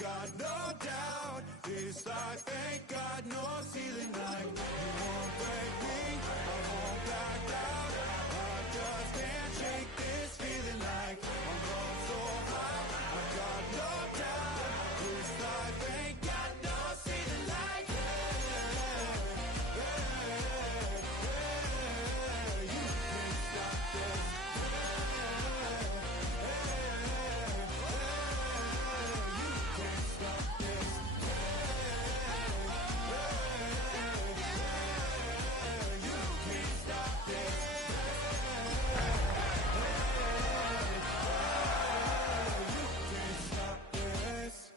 got no doubt. This life ain't got no ceiling like you won't break me, I won't back down. I just can't shake this feeling like I'm going so high. I got no doubt. This life ain't got no ceiling like you can't stop this.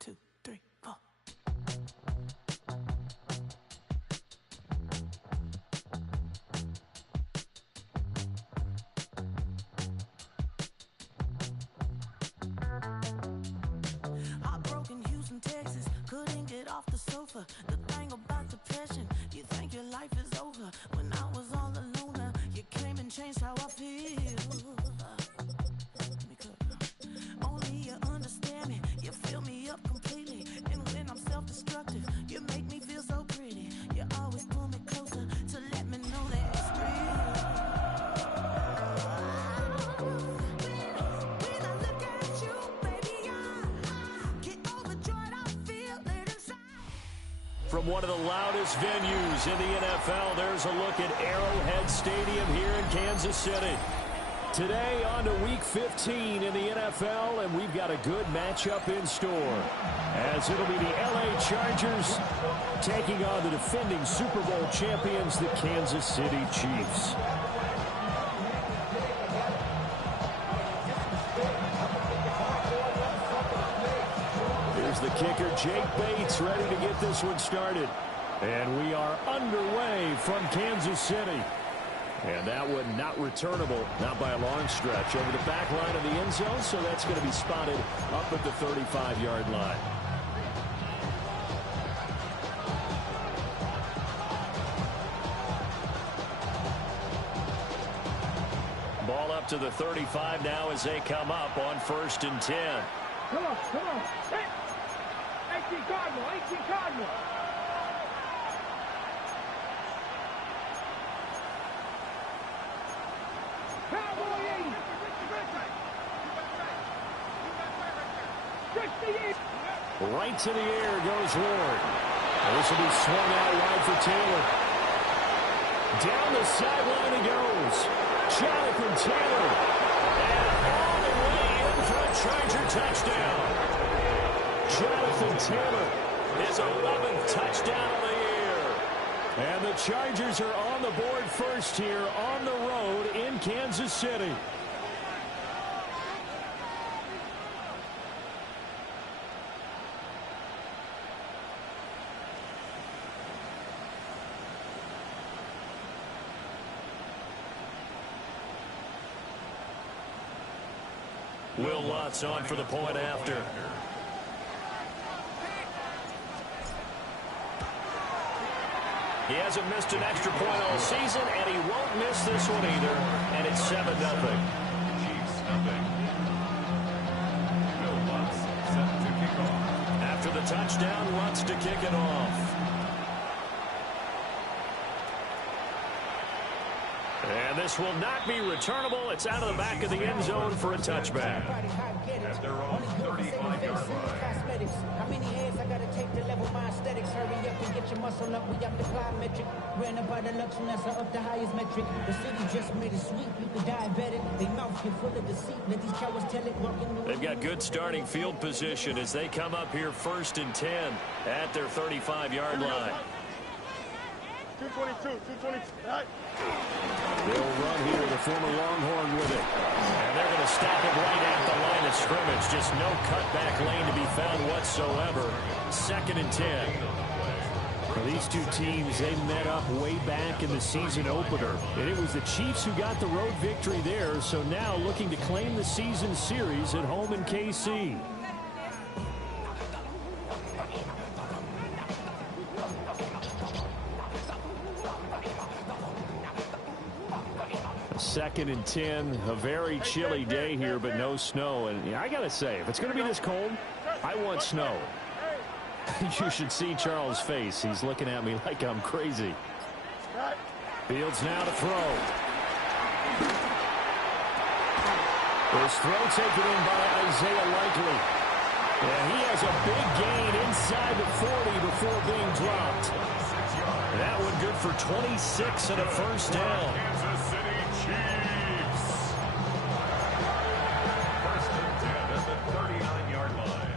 Two, three, four. Heartbroken Houston, Texas, couldn't get off the sofa. The thing about depression, you think your life is over. When I was all alone, you came and changed how I feel. Only you understand me, you fill me up completely. And when I'm self-destructive, you make me feel so pretty. You always pull me closer to let me know that it's real. When I look at you, baby, I get overjoyed, I feel it inside. From one of the loudest venues in the NFL, there's a look at Arrowhead Stadium here in Kansas City. Today on to Week 15 in the NFL, and we've got a good matchup in store, as it'll be the LA Chargers taking on the defending Super Bowl champions, the Kansas City Chiefs. Here's the kicker, Jake Bates, ready to get this one started. And we are underway from Kansas City. And that one not returnable, not by a long stretch, over the back line of the end zone, so that's going to be spotted up at the 35-yard line. Ball up to the 35 now as they come up on 1st and 10. Come on. Hey! 18 Cardinal. Right to the air goes Ward. This will be swung out wide for Taylor. Down the sideline he goes. Jonathan Taylor. And all the way in for a Charger touchdown. Jonathan Taylor, his 11th touchdown of the year. And the Chargers are on the board first here on the road in Kansas City. Will Lutz on for the point after. He hasn't missed an extra point all season, and he won't miss this one either. And it's 7-0. Chiefs nothing. Will Lutz set to kick off. After the touchdown, Lutz to kick it off. And this will not be returnable. It's out of the back of the end zone for a touchback. At their own 35-yard line. How many heads I gotta take to level my aesthetics? Hurry up and get your muscle up. We up the plyometric. Ran up by the luxury, that's up the highest metric. The city just made it sweet. You could diabetic. They mouth get full of deceit. Let these cowards tell it. They've got good starting field position as they come up here 1st and 10 at their 35-yard line. 222. They'll run here, the former Longhorn with it. And they're going to stop it right at the line of scrimmage. Just no cutback lane to be found whatsoever. 2nd and 10. Well, these two teams, they met up way back in the season opener. And it was the Chiefs who got the road victory there. So now looking to claim the season series at home in KC. 2nd and 10. A very chilly day here, but no snow. And I got to say, if it's going to be this cold, I want snow. You should see Charles' face. He's looking at me like I'm crazy. Fields now to throw. This throw taken in by Isaiah Likely. And he has a big gain inside the 40 before being dropped. That one good for 26 and a first down. Kansas City Chiefs. First and 10 at the 39-yard line.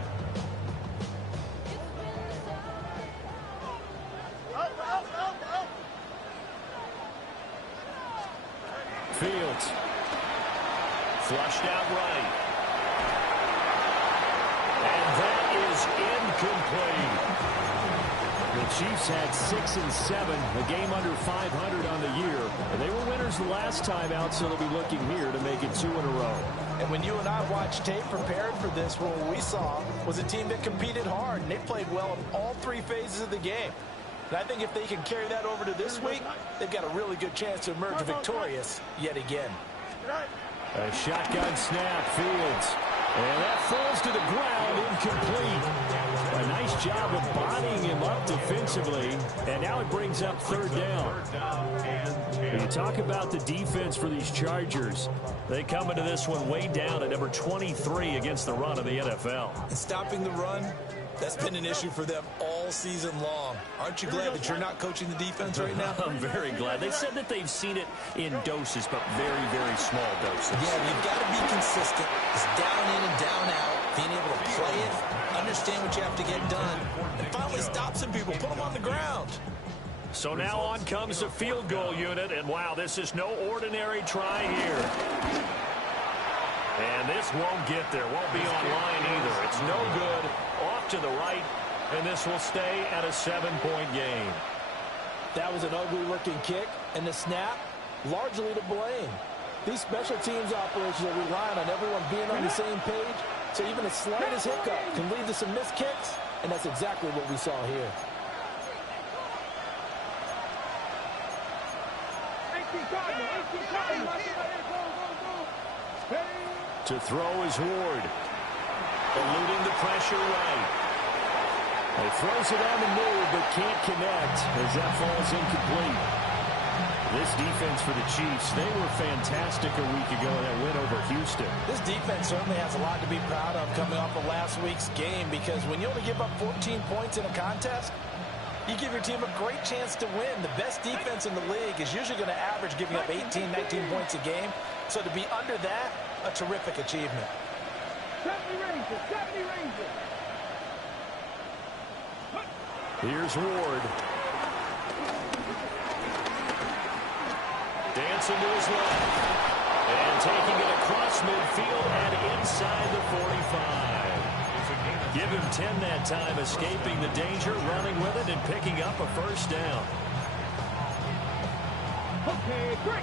Fields. Flushed out right. And that is incomplete. The Chiefs had 6 and 7, a game under 500 on the year. And they were winners the last time out, so they'll be looking here to make it 2 in a row. And when you and I watched tape prepared for this, what we saw was a team that competed hard, and they played well in all 3 phases of the game. And I think if they can carry that over to this week, they've got a really good chance to emerge victorious yet again. A shotgun snap, Fields. And that falls to the ground, incomplete. A nice job of bodying him up defensively. And now it brings up 3rd down. You talk about the defense for these Chargers. They come into this one way down at number 23 against the run of the NFL. And stopping the run, that's been an issue for them all season long. Aren't you glad that you're not coaching the defense right now? I'm very glad. They said that they've seen it in doses, but very, very small doses. Yeah, you've got to be consistent. It's down in and down out. Being able to play it, understand what you have to get done, and finally stop some people, put them on the ground. So now on comes the field goal unit, and wow, this is no ordinary try here. And this won't get there, won't be on line either. It's no good, off to the right, and this will stay at a 7-point game. That was an ugly-looking kick, and the snap, largely to blame. These special teams operations are relying on everyone being on the same page, so even the slightest hiccup can lead to some missed kicks, and that's exactly what we saw here. To throw is Ward. Eluding the pressure right. He throws it on the move, but can't connect as that falls incomplete. This defense for the Chiefs, they were fantastic a week ago in that win over Houston. This defense certainly has a lot to be proud of coming off of last week's game, because when you only give up 14 points in a contest, you give your team a great chance to win. The best defense in the league is usually going to average giving up 18, 19 points a game. So to be under that, a terrific achievement. 70 Rangers, 70 Rangers. Here's Ward. Dancing to his left. And taking it across midfield and inside the 45. Give him 10 that time, escaping the danger, running with it, and picking up a first down. Okay, great.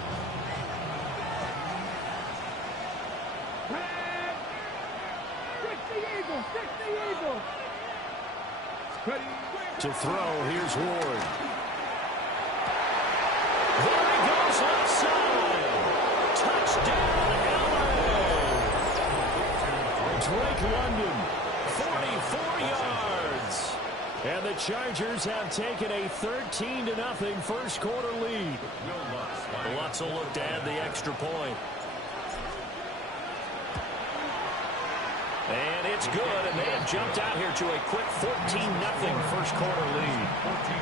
To throw, here's Ward. There he goes left side. Touchdown, LA. Drake London, 44 yards. And the Chargers have taken a 13-0 first quarter lead. Lutz will look to add the extra point. And it's good, and they have jumped out here to a quick 14-0 first quarter lead. 14,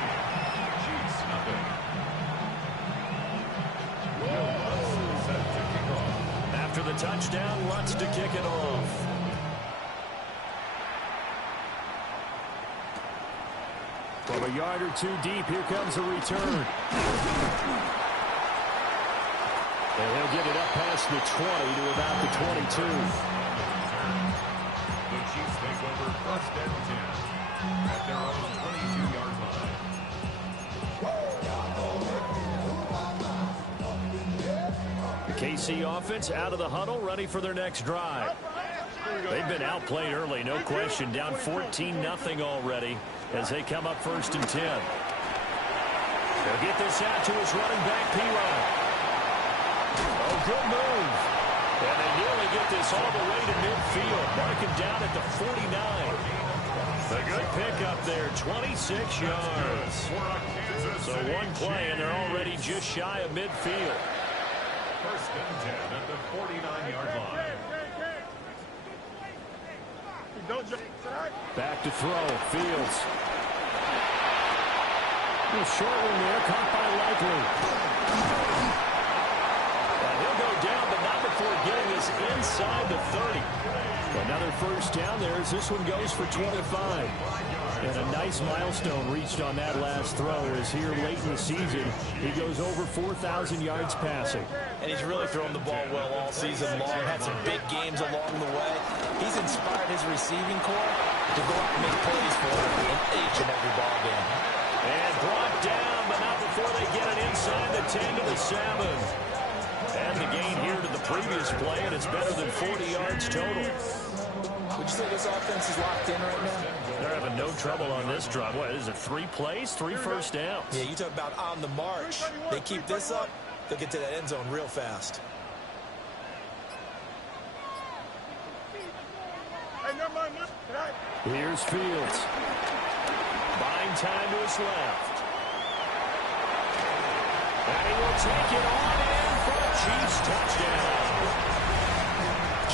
Chiefs nothing. Set to kick off. After the touchdown, Lutz to kick it off. From a yard or two deep, here comes a return. And he'll get it up past the 20 to about the 22. The Chiefs take over first and 10 at their own 22-yard line. The KC offense out of the huddle, ready for their next drive. They've been outplayed early, no question. Down 14-0 already as they come up first and 10. They'll get this out to his running back, P-Rod. Good move. And they nearly get this all the way to midfield. Mark him down at the 49. A good pickup there, 26 yards. So one play, and they're already just shy of midfield. First and 10 at the 49-yard line. Back to throw, Fields. A short one there, caught by Likely. And he'll go down, but not before getting this inside the 30. Another first down there as this one goes for 25. And a nice milestone reached on that last throw as here late in the season, he goes over 4,000 yards passing. And he's really thrown the ball well all season long, had some big games along the way. He's inspired his receiving corps to go out and make plays for him in each and every ball game. And brought down, but not before they get it inside the 10 to the 7. And the gain here to the previous play, and it's better than 40 yards total. Would you say this offense is locked in right now? They're having no trouble on this drive. What is it, 3 plays, 3 first downs? Yeah, you talk about on the march. They keep this up, they'll get to that end zone real fast. Here's Fields. Buying time to his left. And he will take it on in for a Chiefs touchdown.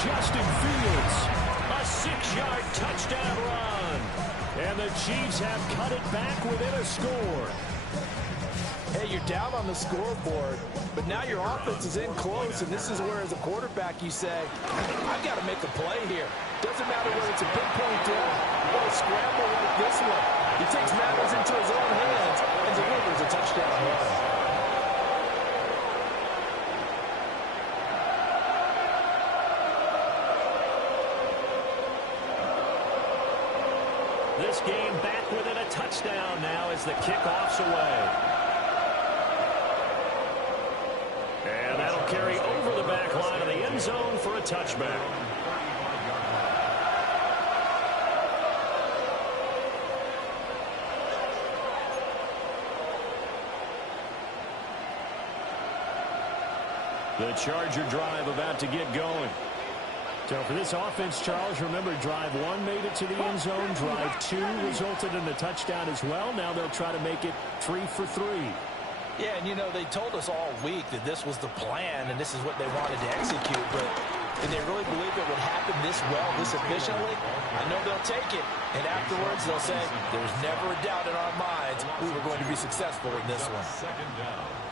Justin Fields, a 6-yard touchdown run. And the Chiefs have cut it back within a score. Hey, you're down on the scoreboard, but now your offense is in close, and this is where, as a quarterback, you say, I've got to make a play here. Doesn't matter whether it's a pinpoint throw or a scramble like this one. He takes matters into his own hands and delivers a touchdown run. This game back within a touchdown now as the kickoff's away. And that'll carry over the back line of the end zone for a touchback. The Charger drive about to get going. So for this offense, Charles, remember, drive 1 made it to the end zone. Drive 2 resulted in a touchdown as well. Now they'll try to make it 3 for 3. Yeah, and you know, they told us all week that this was the plan and this is what they wanted to execute, but did they really believe it would happen this well, this efficiently? I know they'll take it, and afterwards they'll say, there was never a doubt in our minds we were going to be successful in this one.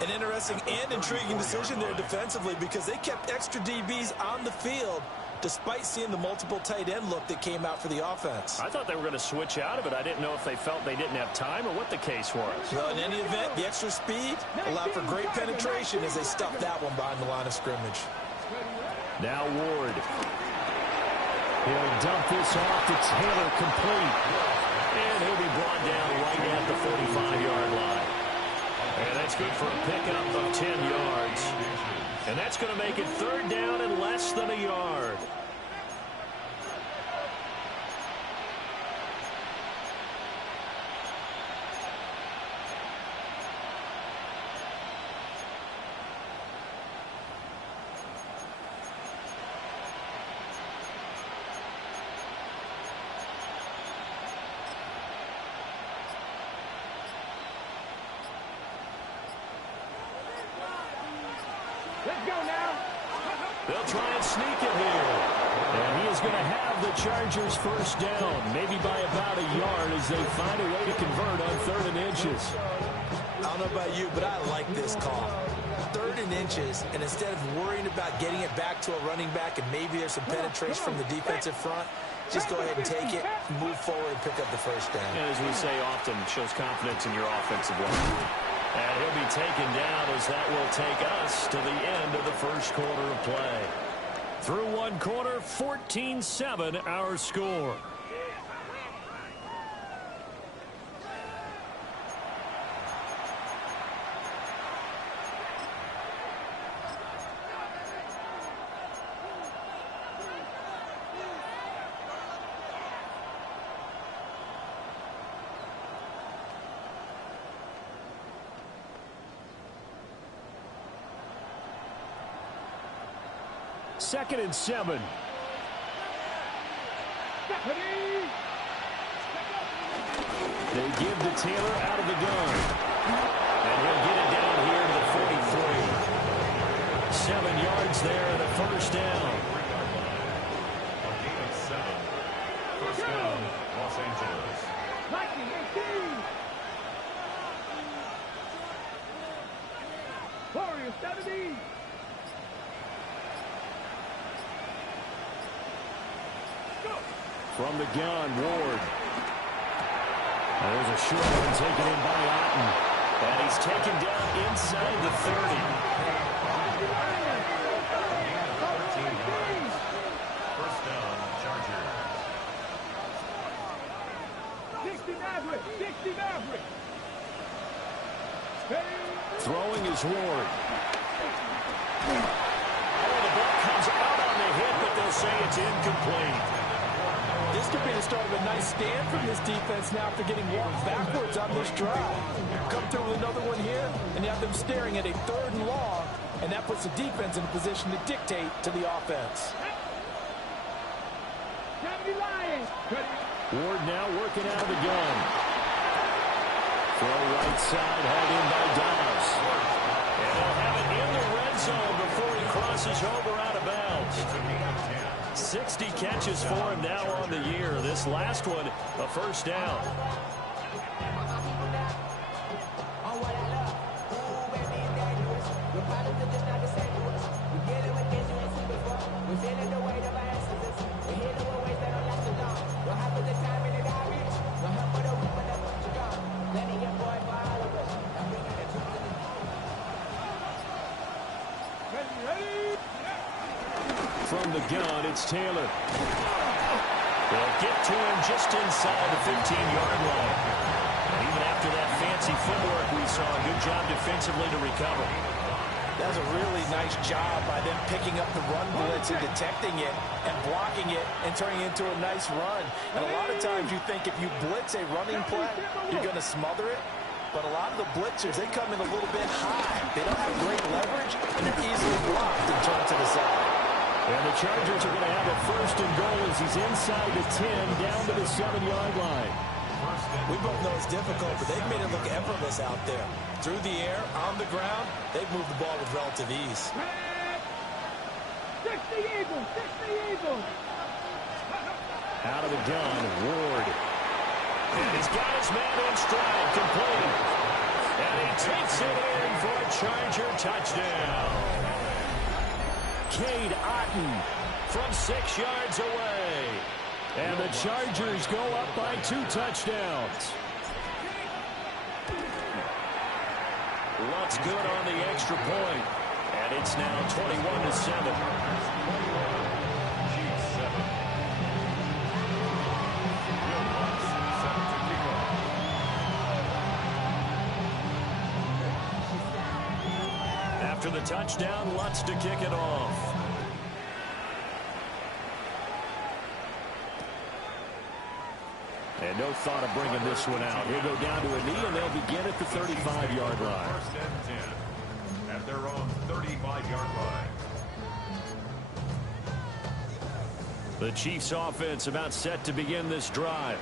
An interesting and intriguing decision there defensively because they kept extra DBs on the field despite seeing the multiple tight end look that came out for the offense. I thought they were going to switch out of it. I didn't know if they felt they didn't have time or what the case was. Well, in any event, the extra speed allowed for great penetration as they stuffed that one behind the line of scrimmage. Now Ward. He'll dump this off to Taylor, complete. And he'll be brought down right at the 45-yard line. And that's good for a pickup of 10 yards. And that's going to make it 3rd down and less than a yard. Let's go now. They'll try and sneak it here. And he is going to have the Chargers first down, maybe by about a yard as they find a way to convert on 3rd and inches. I don't know about you, but I like this call. 3rd and inches, and instead of worrying about getting it back to a running back and maybe there's some penetration from the defensive front, just go ahead and take it, move forward, and pick up the first down. And as we say often, shows confidence in your offensive line. And he'll be taken down as that will take us to the end of the first quarter of play. Through one quarter, 14-7 our score. 2nd and 7. They give to Taylor out of the gun. And he'll get it down here to the 43. 7 yards there and a first down. A gain of 7. First down, Los Angeles. 19-18. Warriors 70. From the gun, Ward. There's a short one taken in by Otten. And he's taken down inside the 30. First down, Chargers. 60 Maverick. 60 Maverick. Throwing is Ward. Oh, the ball comes out on the hit, but they'll say it's incomplete. This could be the start of a nice stand from this defense now after getting walked backwards on this drive. Come through with another one here, and you have them staring at a 3rd and long, and that puts the defense in a position to dictate to the offense. Ward now working out of the gun. Throw right side, hauled in by Dobbs. And they'll have it in the red zone before he crosses over out of bounds. 60 catches for him now on the year. This last one, a first down. From the gun, it's Taylor. They'll get to him just inside the 15-yard line. And even after that fancy footwork we saw, a good job defensively to recover. That's a really nice job by them picking up the run blitz and detecting it and blocking it and turning it into a nice run. And a lot of times you think if you blitz a running play, you're going to smother it. But a lot of the blitzers, they come in a little bit high. They don't have great leverage, and they're easily blocked and turned to the side. And the Chargers are going to have a 1st and goal as he's inside the 10, down to the 7-yard line. We both know it's difficult, but they've made it look effortless out there. Through the air, on the ground, they've moved the ball with relative ease. 60 Eagles, 60 Eagles. Out of the gun, Ward. And he's got his man in stride, complete. And he takes it in for a Charger touchdown. Cade Otten from 6 yards away. And the Chargers go up by 2 touchdowns. Lutz good on the extra point. And it's now 21-7. After the touchdown, Lutz to kick it off. And no thought of bringing this one out. He'll go down to a knee, and they'll begin at the 35-yard line. First and 10 at their own 35-yard line. The Chiefs offense about set to begin this drive.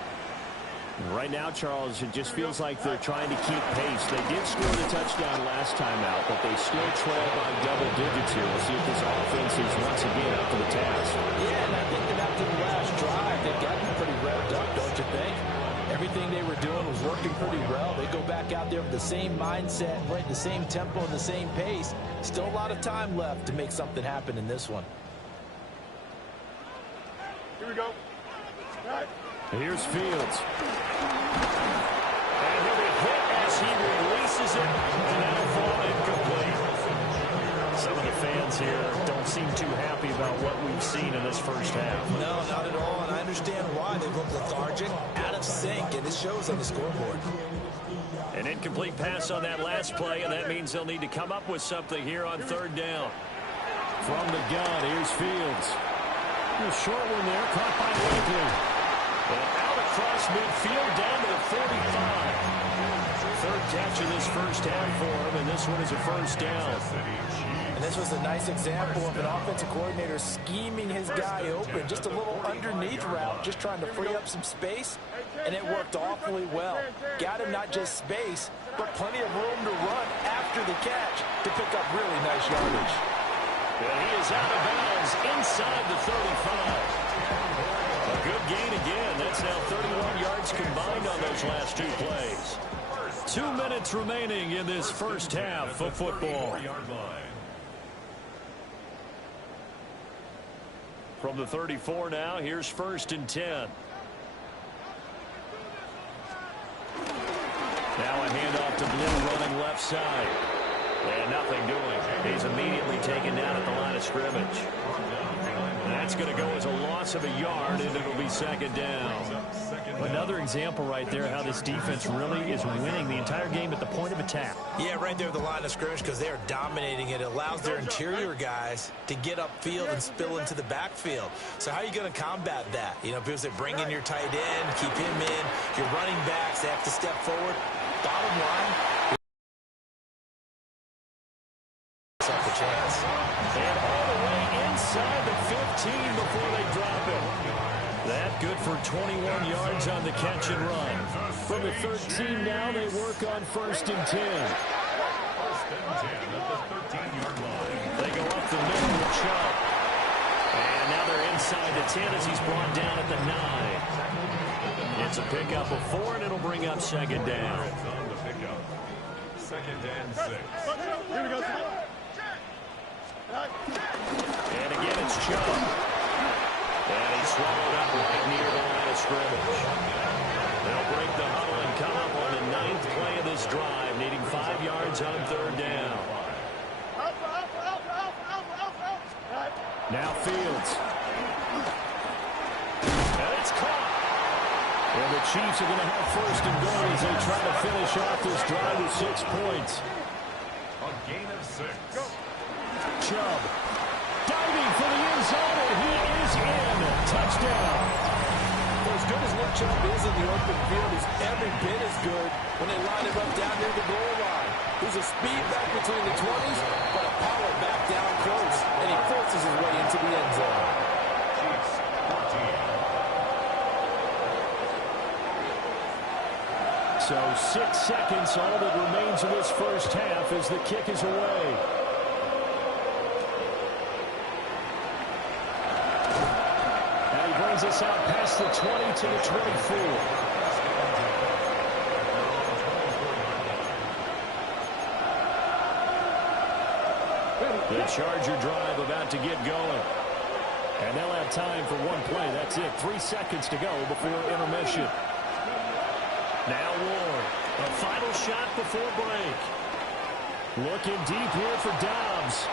Right now, Charles, it just feels like they're trying to keep pace. They did score the touchdown last time out, but they still trail by double digits here. We'll see if this offense is once again up to the task. Yeah, and I think that after the last drive, they've gotten pretty revved up, don't you think? Everything they were doing was working pretty well. They go back out there with the same mindset, right, the same tempo and the same pace. Still a lot of time left to make something happen in this one. Here we go. All right. Here's Fields. And he'll be hit as he releases it, and that'll fall incomplete. Some of the fans here don't seem too happy about what we've seen in this first half. No, not at all, and I understand why. They look lethargic, out of sync, and it shows on the scoreboard. An incomplete pass on that last play, and that means they'll need to come up with something here on 3rd down. From the gun, here's Fields. A short one there, caught by Wakely. And out across midfield, down to the 45. third catch of this first half for him, and this one is a first down. And this was a nice example of an offensive coordinator scheming his guy open. Just a little underneath route, just trying to free up some space, and it worked awfully well. Got him not just space, but plenty of room to run after the catch to pick up really nice yardage. And he is out of bounds inside the 35. A good gain again. That's now 31 yards combined on those last two plays. 2 minutes remaining in this first half of football. From the 34 now, here's 1st and 10. Now a handoff to Blue running left side. And nothing doing. He's immediately taken down at the line of scrimmage. That's going to go as a loss of a yard, and it'll be 2nd down. Another example right there how this defense really is winning the entire game at the point of attack. Yeah, right there at the line of scrimmage because they are dominating it. It allows their interior guys to get upfield and spill into the backfield. So how are you going to combat that? You know, people say bring in your tight end, keep him in. Your running backs, they have to step forward. Bottom line, up the chance. And all the way inside the 15 before they drop it. That good for 21 yards on the catch and run. From the 13 now, they work on 1st and 10. 1st and 10 at the 13-yard line. They go up the middle with Chubb. And now they're inside the 10 as he's brought down at the 9. It's a pickup of 4, and it'll bring up 2nd down. 2nd and 6. Here we go. And again, it's Chubb. And he's swallowed up right near the line of scrimmage. They'll break the huddle and come up on the 9th play of this drive, needing 5 yards on 3rd down. Now Fields. And it's caught. And the Chiefs are going to have 1st and goal as they try to finish off this drive with 6 points. A gain of 6. Chubb diving for the end zone, and he is in. Touchdown. For as good as Nick Chubb is in the open field, he's every bit as good when they line him up down near the goal line. He's a speed back between the 20s, but a power back down close, and he forces his way into the end zone. Chiefs 14. So 6 seconds, all that remains of this first half as the kick is away. And he brings us out past the 20 to the 24. The Charger drive about to get going. And they'll have time for one play. That's it. 3 seconds to go before intermission. Now Ward. A final shot before break. Looking deep here for Dobbs.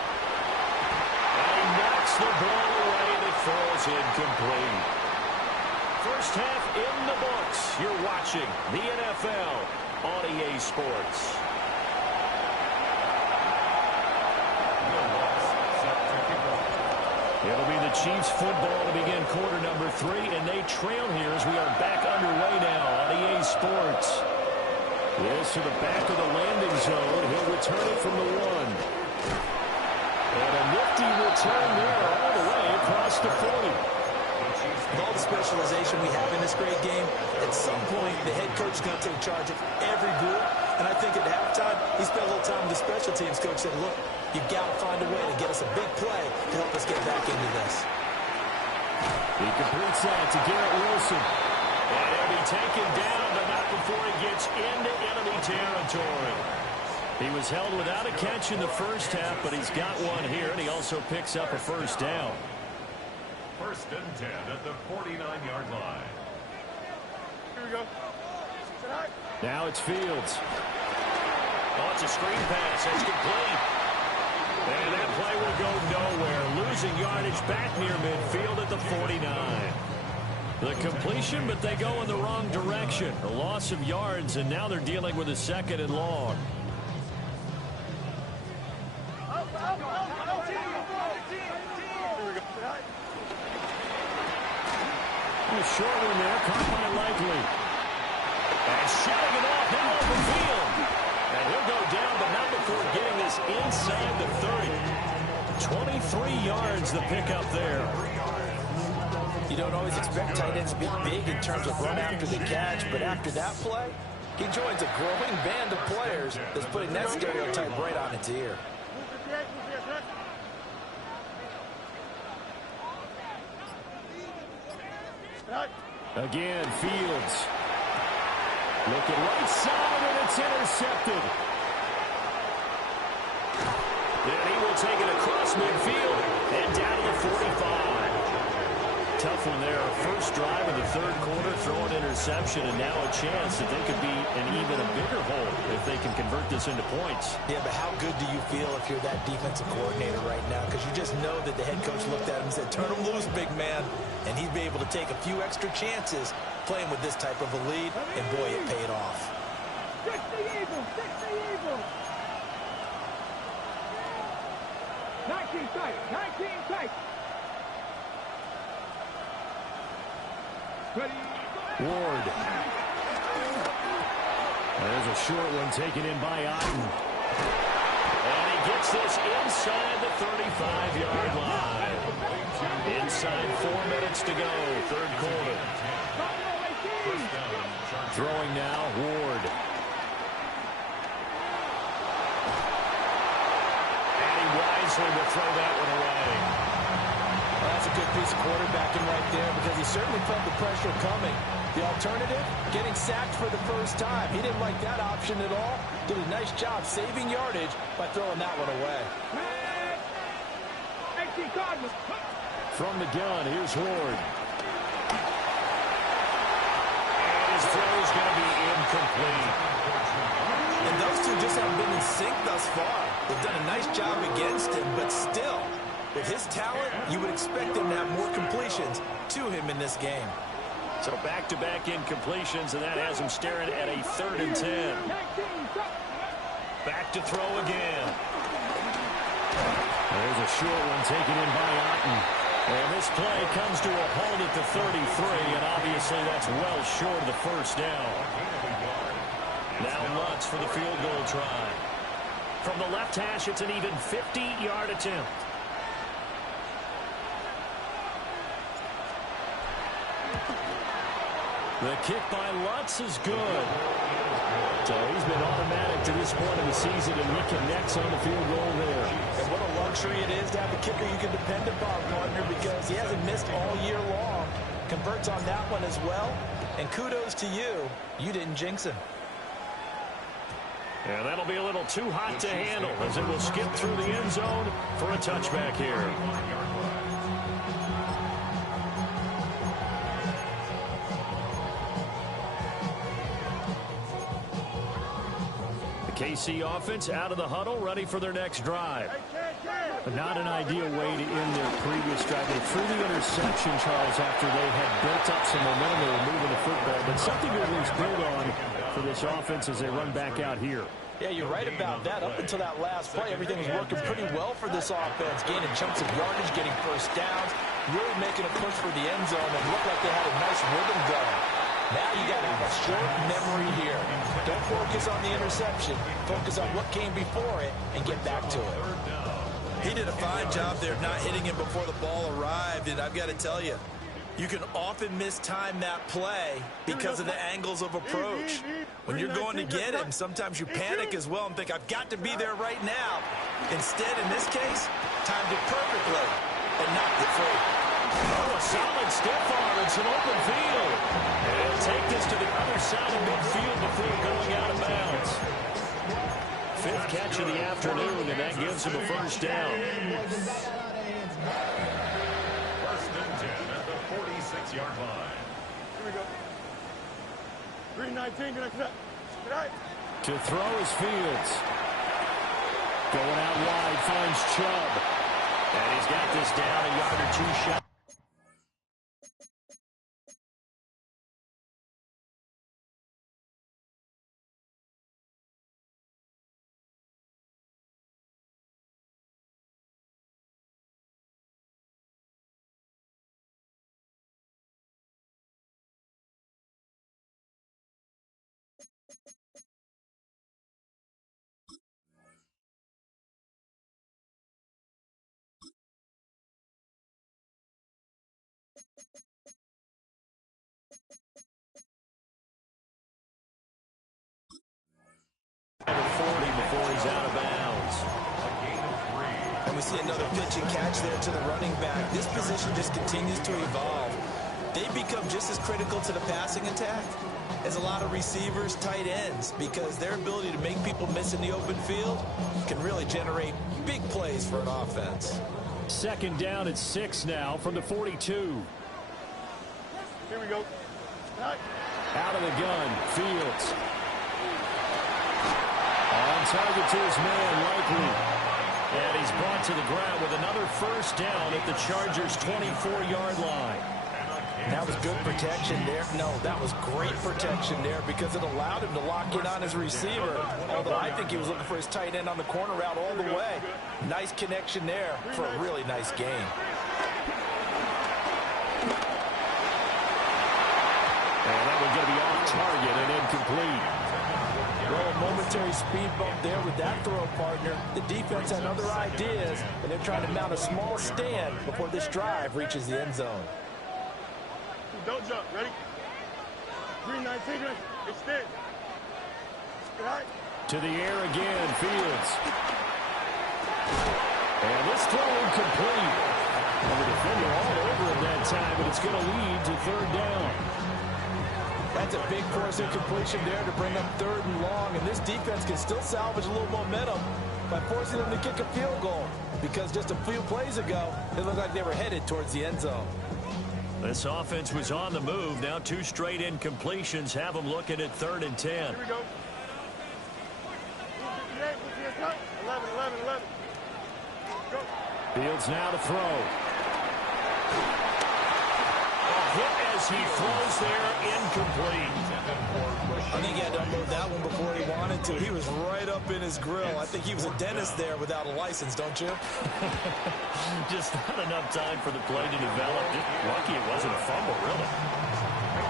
And he knocks the ball away and it falls incomplete. First half in the books. You're watching the NFL on EA Sports. It'll be the Chiefs football to begin quarter number 3, and they trail here as we are back underway now on EA Sports. This to the back of the landing zone. He'll return it from the 1. And a nifty return there all the way across the 40. With all the specialization we have in this great game, at some point the head coach is going to take charge of every group. And I think at halftime, he spent a little time with the special teams coach and said, look, you've got to find a way to get us a big play to help us get back into this. He completes that to Garrett Wilson. And he'll be taken down, but not before he gets into enemy territory. He was held without a catch in the first half, but he's got one here, and he also picks up a first down. 1st and 10 at the 49-yard line. Here we go. Now it's Fields. Oh, it's a screen pass. It's complete. And that play will go nowhere. Losing yardage back near midfield at the 49. The completion, but they go in the wrong direction. A loss of yards, and now they're dealing with a 2nd and long. A short one there, caught by Likely. And shutting it off in open field. go down, but not before getting this inside the 30. 23 yards the pickup there. You don't always expect tight ends to be big in terms of run after the catch, but after that play, he joins a growing band of players that's putting that stereotype right on its ear. Again, Fields. Looking right side, and it's intercepted. And he will take it across midfield and down to the 45. Tough one there. First drive of the third quarter, throwing interception, and now a chance that they could be an even a bigger hole if they can convert this into points. Yeah, but how good do you feel if you're that defensive coordinator right now? Because you just know that the head coach looked at him and said, turn him loose, big man. And he'd be able to take a few extra chances playing with this type of a lead, and boy, it paid off. Fix the Eagles! Fix the Eagles! 19 tight! 19 tight! Ward. There's a short one taken in by Otten. And he gets this inside the 35-yard line. Inside 4 minutes to go, third quarter. Throwing now, Ward. And he wisely will throw that one away. Well, that's a good piece of quarterbacking right there because he certainly felt the pressure coming. The alternative, getting sacked for the first time. He didn't like that option at all. Did a nice job saving yardage by throwing that one away. From the gun, here's Ward. And his throw is going to be incomplete. And those two just haven't been in sync thus far. They've done a nice job against him, but still, with his talent, you would expect him to have more completions to him in this game. So back-to-back incompletions, and that has him staring at a 3rd and 10. Back to throw again. There's a short one taken in by Otten. And this play comes to a halt at the 33, and obviously that's well short of the first down. Now Lutz for the field goal try. From the left hash, it's an even 50-yard attempt. The kick by Lutz is good. So he's been automatic to this point of the season, and he connects on the field goal there. And what a luxury it is to have a kicker you can depend upon, partner, because he hasn't missed all year long. Converts on that one as well. And kudos to you. You didn't jinx him. And that'll be a little too hot to handle as it will skip through the end zone for a touchback here. KC offense out of the huddle, ready for their next drive. But not an ideal way to end their previous drive. They threw the interception, Charles, after they had built up some momentum. They were moving the football, but something to at least build on for this offense as they run back out here. Yeah, you're right about that. Up until that last play, everything was working pretty well for this offense. Gaining chunks of yardage, getting first downs, really making a push for the end zone, and looked like they had a nice rhythm going. Now you got to have a short memory here. Don't focus on the interception. Focus on what came before it and get back to it. He did a fine job there not hitting him before the ball arrived, and I've got to tell you, you can often mistime that play because of the angles of approach. When you're going to get him, sometimes you panic as well and think, I've got to be there right now. Instead, in this case, timed it perfectly and knocked it free. Oh, a solid stiff arm and some open field. And he'll take this to the other side of midfield before going out of bounds. 5th catch of the afternoon, and that gives him a first down. First and 10 at the 46-yard line. Here we go. 319, good night. To throw is Fields. Going out wide, finds Chubb. And he's got this down a yard or 2 shot. pitch and catch there to the running back. This position just continues to evolve. They become just as critical to the passing attack as a lot of receivers, tight ends, because their ability to make people miss in the open field can really generate big plays for an offense. Second down at 6 now from the 42. Here we go. Out of the gun, Fields. On target to his man, Likely. And he's brought to the ground with another first down at the Chargers' 24-yard line. That was good protection there. No, that was great protection there because it allowed him to lock in on his receiver. Although I think he was looking for his tight end on the corner route all the way. Nice connection there for a really nice game. And that one's going to be off target and incomplete. Well, a momentary speed bump there with that throw, partner. The defense had other ideas, and they're trying to mount a small stand before this drive reaches the end zone. Don't jump. Ready? 319. Extend. Right. To the air again, Fields. And this throw incomplete. And the defender all over him that time, but it's going to lead to third down. That's a big force incompletion there to bring up third and long, and this defense can still salvage a little momentum by forcing them to kick a field goal, because just a few plays ago, it looked like they were headed towards the end zone. This offense was on the move. Now 2 straight incompletions have them looking at 3rd and 10. Here we go. 11. Go. Fields now to throw. Hit as he throws there, incomplete. I think he had to unload that one before he wanted to. He was right up in his grill. I think he was a dentist there without a license, don't you? Just not enough time for the play to develop. Just lucky it wasn't a fumble, really.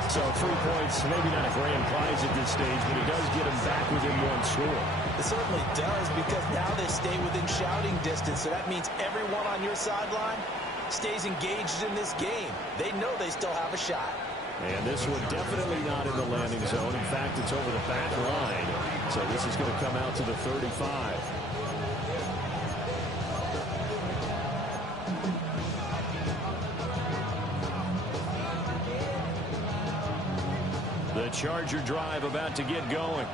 So 3 points, maybe not a grand prize at this stage, but it does get him back within 1 score. It certainly does, because now they stay within shouting distance, so that means everyone on your sideline stays engaged in this game. They know they still have a shot. And this one definitely not in the landing zone. In fact, it's over the back line. So this is going to come out to the 35. The Charger drive about to get going.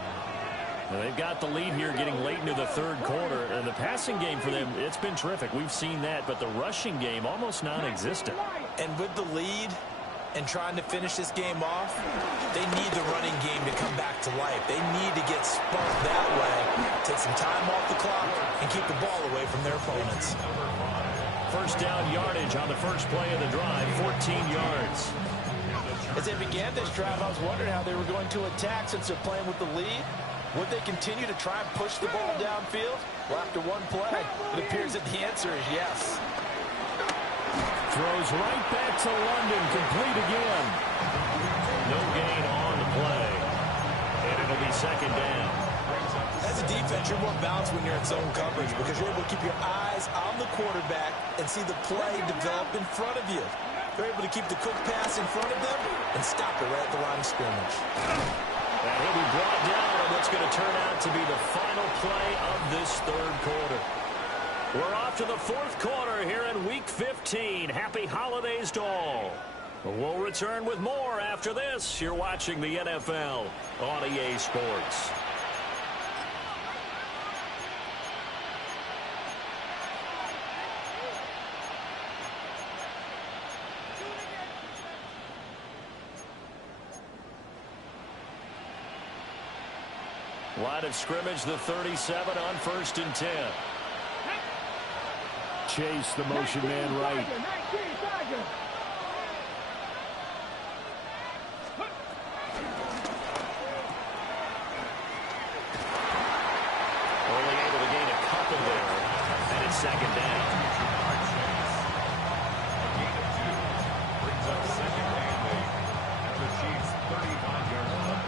Now they've got the lead here getting late into the 3rd quarter. And the passing game for them, it's been terrific. We've seen that. But the rushing game, almost non-existent. And with the lead and trying to finish this game off, they need the running game to come back to life. They need to get spun that way, take some time off the clock, and keep the ball away from their opponents. First down yardage on the first play of the drive, 14 yards. As they began this drive, I was wondering how they were going to attack since they're playing with the lead. Would they continue to try and push the ball downfield? Well, after one play, it appears that the answer is yes. Throws right back to London, complete again. No gain on the play. And it'll be second down. As a defense, you're more balanced when you're in zone coverage because you're able to keep your eyes on the quarterback and see the play develop in front of you. They're able to keep the quick pass in front of them and stop it right at the line of scrimmage. And he'll be brought down on what's going to turn out to be the final play of this 3rd quarter. We're off to the 4th quarter here in Week 15. Happy holidays to all. We'll return with more after this. You're watching the NFL on EA Sports. Line of scrimmage, the 37 on 1st and 10. Chase, the motion man right. Only able to gain a couple there. And it's second down. A gain of 2 brings up second and 8 at the Chiefs' 35-yard line.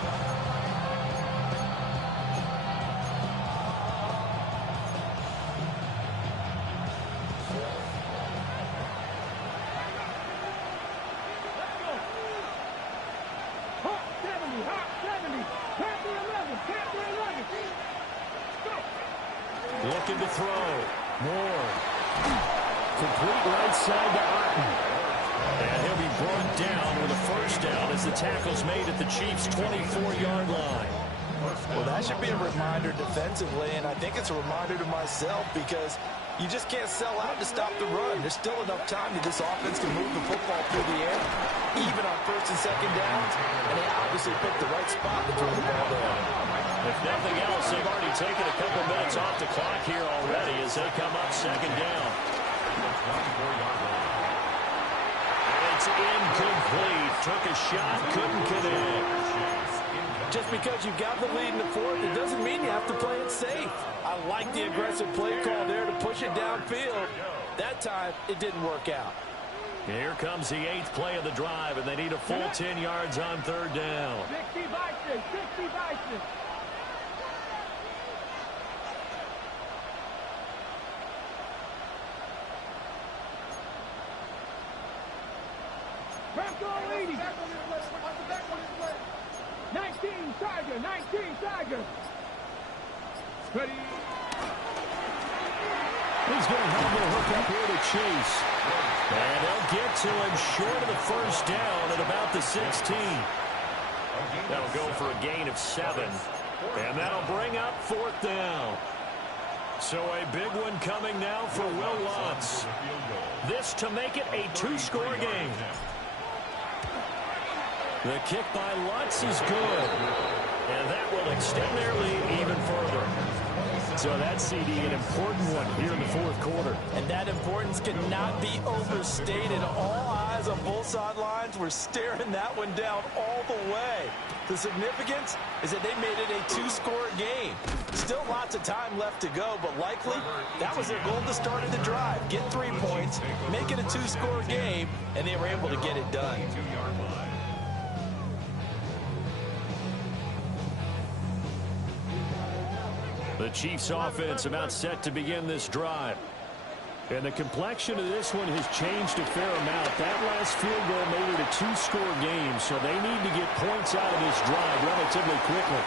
Looking to throw. Moore. Complete right side to Otten. And he'll be brought down with a first down as the tackle's made at the Chiefs' 24-yard line. Well, that should be a reminder defensively, and I think it's a reminder to myself because you just can't sell out to stop the run. There's still enough time that this offense can move the football through the air, even on first and second downs, and they obviously picked the right spot to throw the ball down. If nothing else, they've already taken a couple minutes off the clock here already as they come up second down. It's incomplete. Took a shot, couldn't connect. Just because you got the lead in the fourth, it doesn't mean you have to play it safe. I like the aggressive play call there to push it downfield. That time, it didn't work out. Here comes the 8th play of the drive, and they need a full 10 yards on third down. 60 Bison, 60 Bison. Franco leading. 19 Tiger, 19 Tiger. Ready. He's going to have the hook up here to Chase. And they'll get to him short of the first down at about the 16. That'll go for a gain of 7. And that'll bring up fourth down. So a big one coming now for Will Lutz. This to make it a 2-score game. The kick by Lutz is good. And that will extend their lead even further. So that's, CD, an important one here in the fourth quarter. And that importance cannot be overstated. All eyes on both sidelines were staring that one down all the way. The significance is that they made it a 2-score game. Still lots of time left to go, but likely that was their goal to start of the drive. Get 3 points, make it a 2-score game, and they were able to get it done. The Chiefs offense about set to begin this drive. And the complexion of this one has changed a fair amount. That last field goal made it a 2-score game, so they need to get points out of this drive relatively quickly.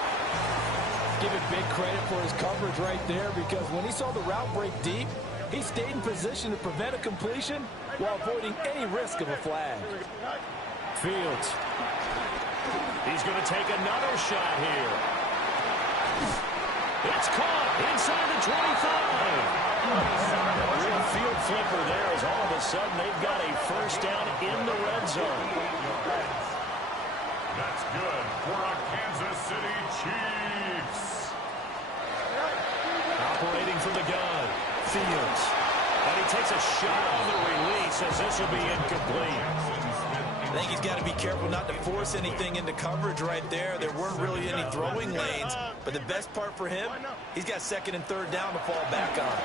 Give it big credit for his coverage right there, because when he saw the route break deep, he stayed in position to prevent a completion while avoiding any risk of a flag. Fields. He's going to take another shot here. It's caught inside the 25. A real field flipper there as all of a sudden they've got a first down in the red zone. That's good for a Kansas City Chiefs. Operating from the gun, Fields. And he takes a shot on the release as this will be incomplete. I think he's got to be careful not to force anything into coverage right there. There weren't really any throwing lanes, but the best part for him, he's got second and third down to fall back on.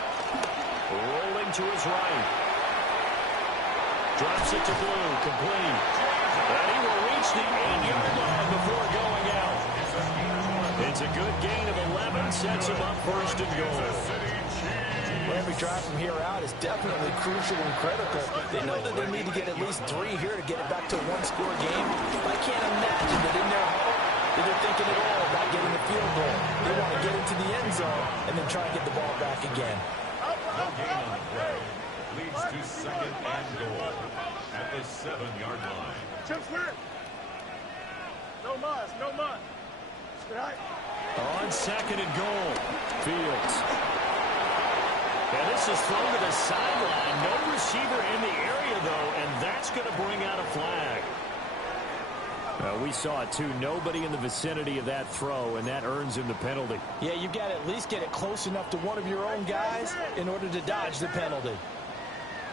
Rolling to his right. Drops it to Blue, complete. And he will reach the 8-yard line before going out. It's a good gain of 11, sets him up first and goal. Every drive from here out is definitely crucial and critical. They know that they need to get at least 3 here to get it back to a 1-score game. I can't imagine that in their heart that they're thinking at all about getting a field goal. They want to get into the end zone and then try and get the ball back again. No gain on the play. Leads to second and goal at the 7-yard line. Chip clear. No muss, no muss. Right. On second and goal, Fields. And this is thrown to the sideline. No receiver in the area, though, and that's going to bring out a flag. We saw it, too. Nobody in the vicinity of that throw, and that earns him the penalty. Yeah, you've got to at least get it close enough to one of your own guys in order to dodge the penalty.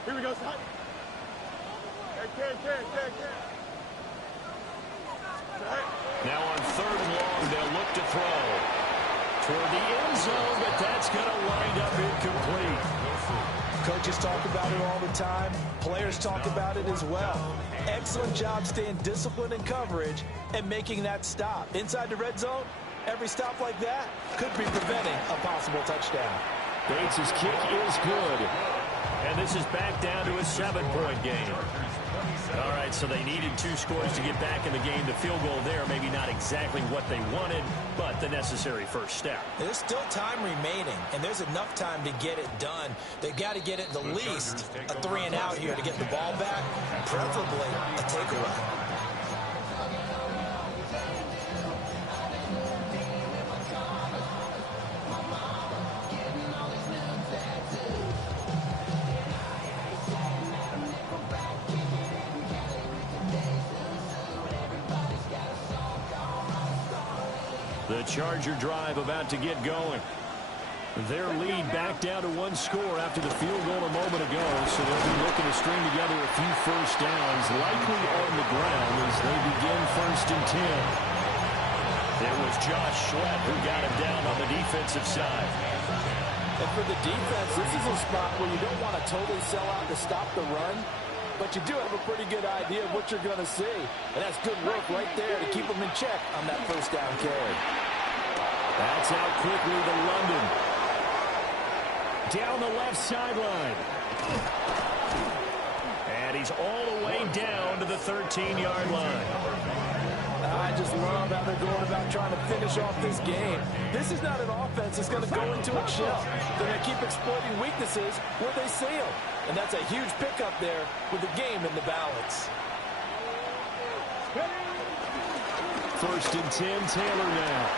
Here we go, son. Now on third and long, they'll look to throw toward the end zone, but that's going to wind up incomplete. Coaches talk about it all the time. Players talk about it as well. Excellent job staying disciplined in coverage and making that stop. Inside the red zone, every stop like that could be preventing a possible touchdown. Bates' kick is good. And this is back down to a 7-point game. All right, so they needed 2 scores to get back in the game. The field goal there, maybe not exactly what they wanted, but the necessary first step. There's still time remaining, and there's enough time to get it done. They've got to get it the least a 3-and-out here to get the ball back, preferably a takeaway. The Charger drive about to get going. Their lead back down to 1 score after the field goal a moment ago, so they'll be looking to string together a few first downs, likely on the ground as they begin 1st and 10. It was Josh Sweat who got him down on the defensive side. And for the defense, this is a spot where you don't want to totally sell out to stop the run, but you do have a pretty good idea of what you're going to see. And that's good work right there to keep them in check on that first down carry. That's out quickly to London. Down the left sideline. And he's all the way down to the 13-yard line. I just love how they're going about trying to finish off this game. This is not an offense that's going to go into a shell. They're going to keep exploiting weaknesses where they see them. And that's a huge pickup there with the game in the balance. 1st and 10, Taylor now.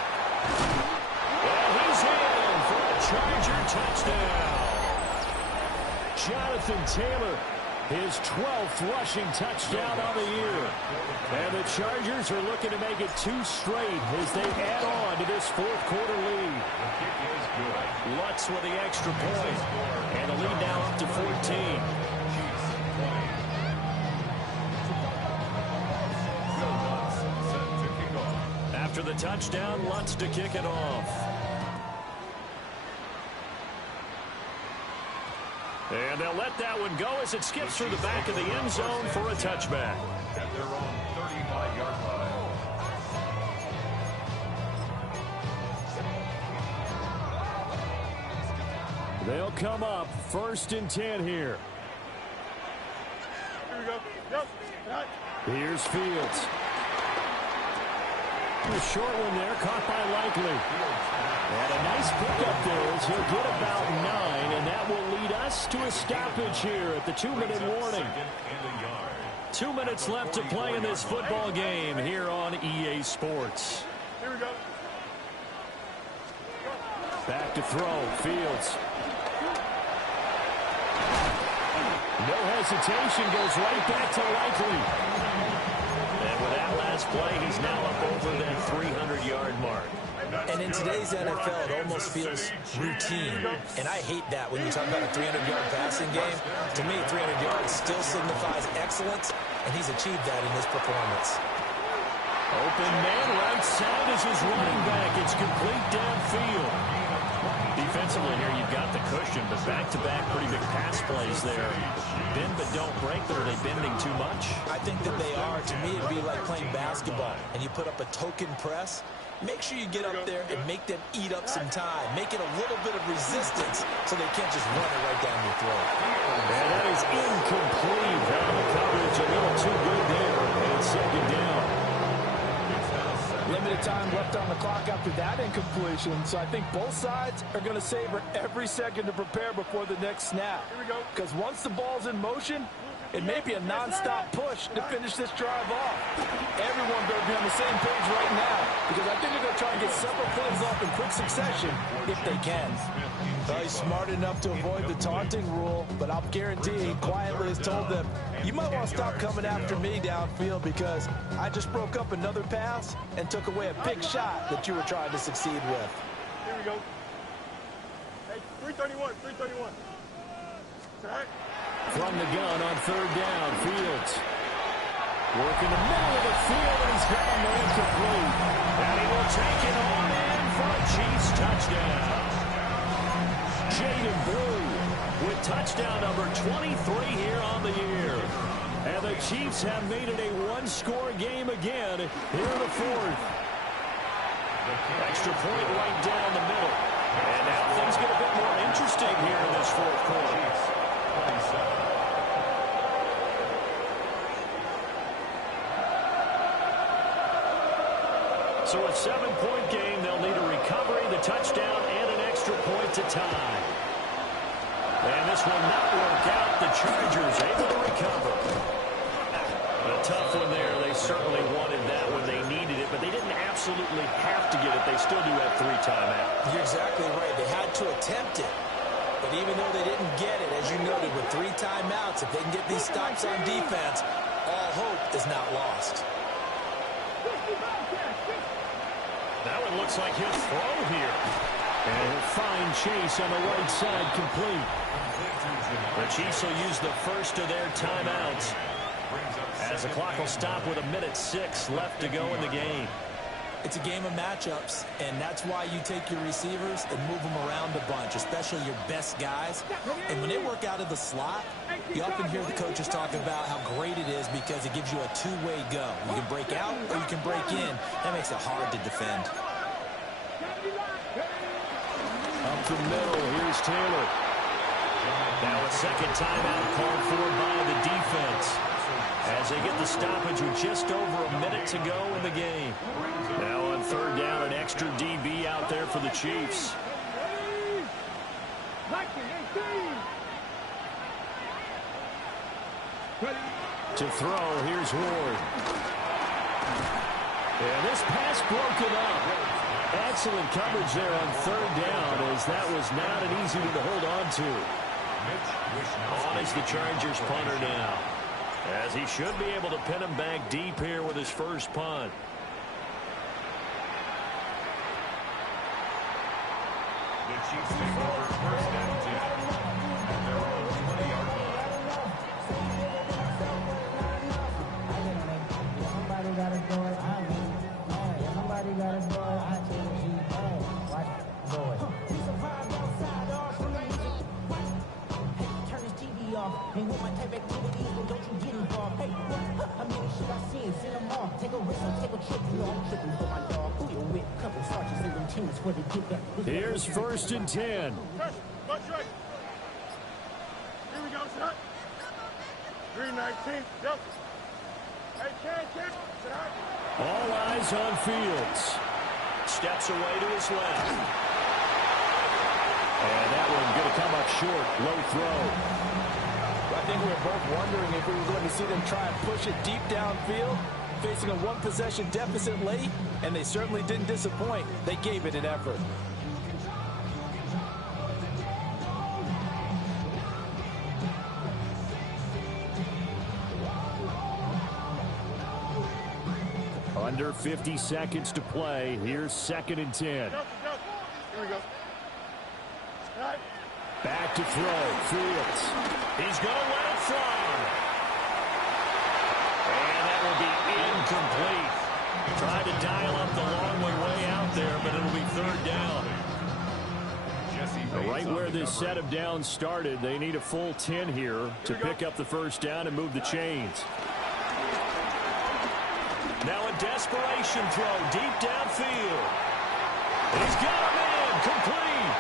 And he's in for a Charger touchdown. Jonathan Taylor, his 12th rushing touchdown on the year. And the Chargers are looking to make it 2 straight as they add on to this 4th quarter lead. Lutz with the extra point. And the lead now up to 14. After the touchdown, Lutz to kick it off. And they'll let that one go as it skips through the back of the end zone for a touchback. At their own 35-yard line. They'll come up 1st and 10 here. Here we go. Yep. Right. Here's Fields. A short one there, caught by Likely. And a nice pickup there as he'll get about 9, and that will lead us to a stoppage here at the 2-minute warning. 2 minutes left to play in this football game here on EA Sports. Here we go. Back to throw, Fields. No hesitation, goes right back to Likely. And with that last play, he's now up over that 300-yard mark. And in today's NFL, it almost feels routine. And I hate that when you talk about a 300-yard passing game. To me, 300 yards still signifies excellence, and he's achieved that in his performance. Open man right side is his running back. It's complete downfield. Defensively here, you've got the cushion, but back-to-back pretty big pass plays there. Bend but don't break. Are they bending too much? I think that they are. To me, it'd be like playing basketball, and you put up a token press. Make sure you get up there and make them eat up some time. Make it a little bit of resistance so they can't just run it right down your throat. And that is incomplete. The coverage a little too good there. And 2nd down. Limited time left on the clock after that incompletion, so I think both sides are going to savor every second to prepare before the next snap. Here we go. Because once the ball's in motion, it may be a non-stop push to finish this drive off. Everyone better be on the same page right now, because I think they're going to try and get several plays off in quick succession if they can. Well, he's smart enough to avoid the taunting rule, but I'll guarantee he quietly has told them, you might want to stop coming after me downfield because I just broke up another pass and took away a big shot that you were trying to succeed with. Here we go. Hey, 331, 331. All right. From the gun on 3rd down, Fields. Working the middle of the field, and he's got a man complete. And he will take it on in for a Chiefs touchdown. Jaden Blue with touchdown number 23 here on the year. And the Chiefs have made it a 1-score game again here in the 4th. Extra point right down the middle. And now things get a bit more interesting here in this 4th quarter. So a 7-point game, they'll need a recovery, the touchdown, and an extra point to tie. And this will not work out. The Chargers able to recover. A tough one there. They certainly wanted that when they needed it, but they didn't absolutely have to get it. They still do have 3 timeouts. You're exactly right. They had to attempt it. But even though they didn't get it, as you noted, with 3 timeouts, if they can get these stops on defense, all hope is not lost. That one looks like he'll throw here. And he'll find Chase on the right side complete. The Chiefs will use the first of their timeouts, as the clock will stop with 1:06 left to go in the game. It's a game of matchups, and that's why you take your receivers and move them around a bunch, especially your best guys. And when they work out of the slot, you often hear the coaches talk about how great it is because it gives you a two-way go. You can break out or you can break in. That makes it hard to defend. Up the middle, here's Taylor. Now a second timeout called for by the defense, as they get the stoppage with just over 1 minute to go in the game. Now on third down, an extra DB out there for the Chiefs. To throw, here's Ward. And this pass broken up. Excellent coverage there on third down, as that was not an easy one to hold on to. On is the Chargers punter now, as he should be able to pin him back deep here with his first punt. The Chiefs take over first and 10 at their own 20-yard line. Somebody gotta do it. Somebody gotta do it. Watch boy. He's a vibe outside off from the music. Hey, turn his TV off. Ain't with my type activities, but don't you get involved. Hey, what? I mean, shit I seen, send them off. Take a risk or take a trip. You know I'm tripping for my dog. Who you with? Couple sergeants and lieutenants for the get back. Here's first and 10. Watch right. Here we go, son. 319. Yep. Hey, Ken. All eyes on Fields. Steps away to his left. And that one going to come up short. Low throw. I think we were both wondering if we were going to see them try and push it deep downfield, facing a one-possession deficit late, and they certainly didn't disappoint. They gave it an effort. Under 50 seconds to play. Here's second and 10. Here we go. Right. Back to throw. Fields. He's going to let it fly. And that will be incomplete. Tried to dial up the long way out there, but it'll be third down. Right where this set of downs started, they need a full 10 here to pick up the first down and move the chains. Now a desperation throw deep downfield. He's got him in, complete.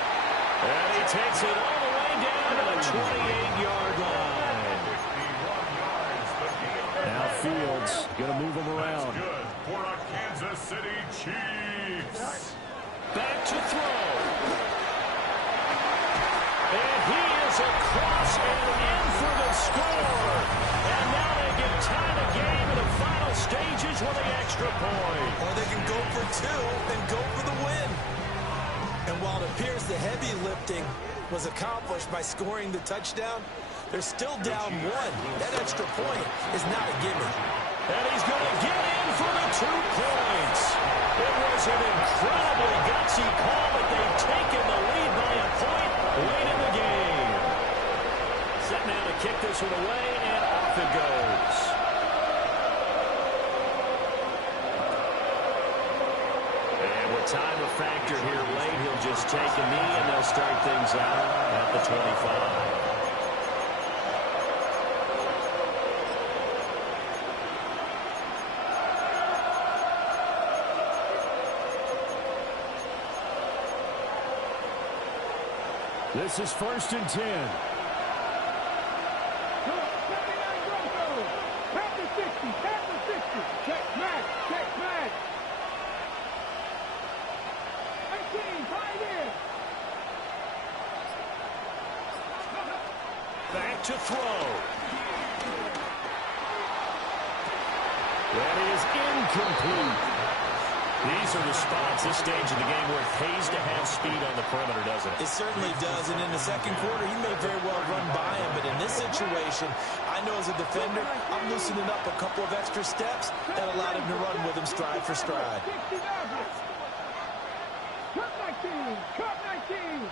And he takes it all the way down to the 28-yard line. Now Fields going to move him around. Good for a Kansas City Chiefs. Back to throw. And he is across and in for the score. And now they can tie the game in the final stages with the extra point. Or they can go for 2 and go for the win. And while it appears the heavy lifting was accomplished by scoring the touchdown, they're still down 1. That extra point is not a gimme. And he's going to get in for the 2 points. It was an incredibly gutsy call, but they've taken the lead by a point late in the game. Set now to kick this one away, and off it goes. And with time a factor here late, he'll just take a knee, and they'll start things out at the 25. This is first and 10. That is incomplete. These are the spots, this stage of the game, where it pays to have speed on the perimeter, doesn't it? It certainly does, and in the second quarter, he may very well run by him, but in this situation, I know as a defender, I'm loosening up a couple of extra steps that allowed him to run with him stride for stride. Cut 19! Cut 19!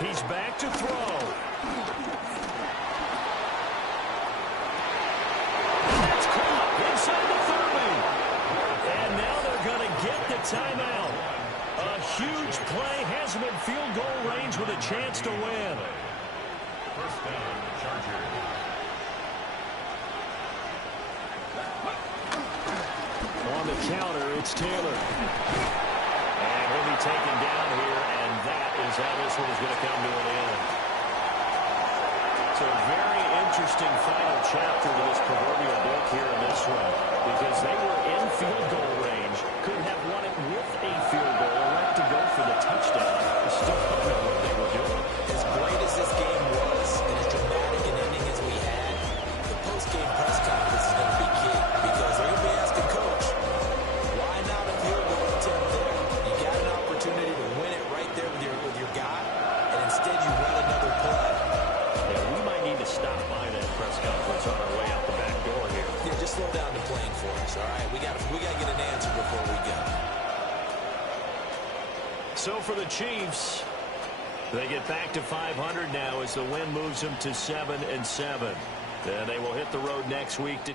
He's back to throw. That's caught inside the 30. And now they're going to get the timeout. A huge play has him in field goal range with a chance to win. First down, Chargers. On the counter, it's Taylor. And he'll be taken down here, and that is how this one is going to come to an end. So a very interesting final chapter to this proverbial book here in this one, because they were in field goal range, could have won it with a field goal, elect to go for the touchdown. They still don't know what they were doing. As great as this game was, and as dramatic an ending as we had, the post-game press conference is going to be key, because they're going to be asking Coach, why not a field goal attempt there? You got an opportunity to win it right there with your guy, and instead you run another play. Yeah, we might need to stop by that press conference on our way out the back door here. Yeah, just slow down the plane for us, all right? We got to get an answer before we go. So for the Chiefs, they get back to 500 now as the win moves them to 7-7. Then they will hit the road next week to